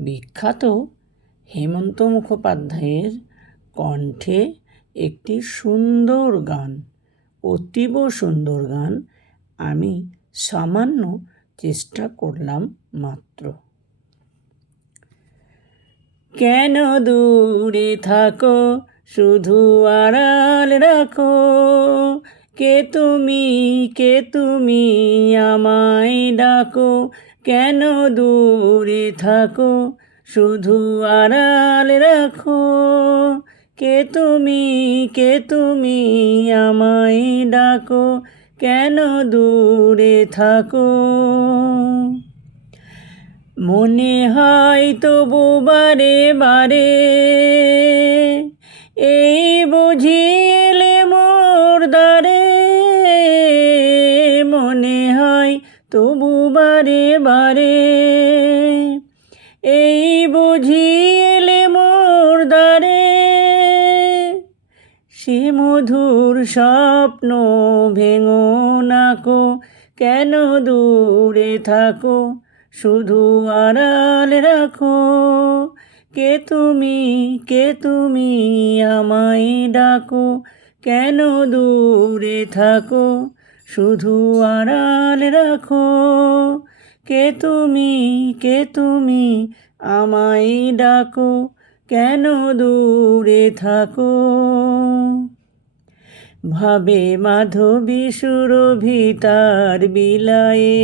বিখ্যাত হেমন্ত মুখোপাধ্যায়ের কণ্ঠে একটি সুন্দর গান, অতীব সুন্দর গান আমি সামান্য চেষ্টা করলাম মাত্র। কেন দূরে থাকো শুধু আড়াল রাখো, কে তুমি আমায় ডাকো, কেন দূরে থাকো শুধু আড়াল রাখো, কে তুমি আমায় ডাকো, কেন দূরে থাকো। মনে হয় তবু বারে বারে এই বুঝি এলে মোর দ্বারে, মনে হয় তবু বারে বারে এই বুঝি এলে মোর দ্বারে, সে মধুর স্বপ্ন ভেঙো নাকো, কেন দূরে থাকো শুধু আড়াল রাখো, কে তুমি আমায় ডাকো, কেন দূরে থাকো শুধু আড়াল রাখো, কে তুমি আমায় ডাকো, কেন দূরে থাকো। ভাবে মাধবী সুরভিতার বিলায়ে,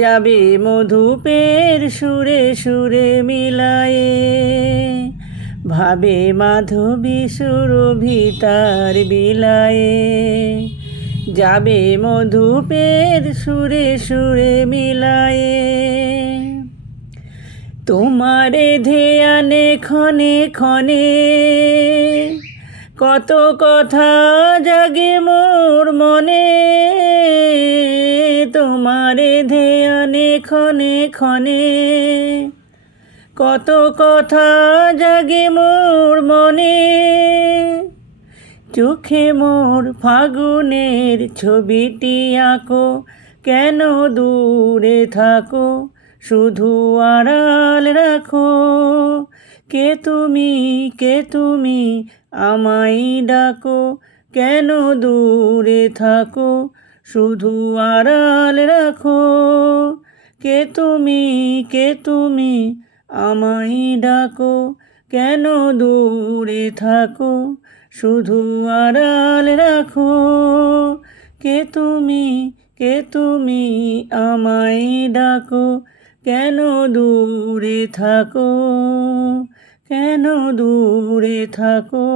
যাবে মধুপের সুরে সুরে মিলায়ে, ভাবে মাধবী সুরভিতার বিলায়ে, যাবে মধুপের সুরে সুরে মিলায়ে, তোমারে ধ্যানে ক্ষণে ক্ষণে কত কথা জাগে মোর মনে, তোমারে ধ্যানে ক্ষণে ক্ষণে কত কথা জাগে মোর মনে, চোখে মোর ফাগুনের ছবিটি আঁকো, কেন দূরে থাকো শুধু আড়াল রাখো, কে তুমি আমায় ডাকো, কেন দূরে থাকো শুধু আড়াল রাখো, কে তুমি আমায় ডাকো, কেন দূরে থাকো শুধু আড়াল রাখো, কে তুমি আমায় ডাকো, কেন দূরে থাকো, কেন দূরে থাকো।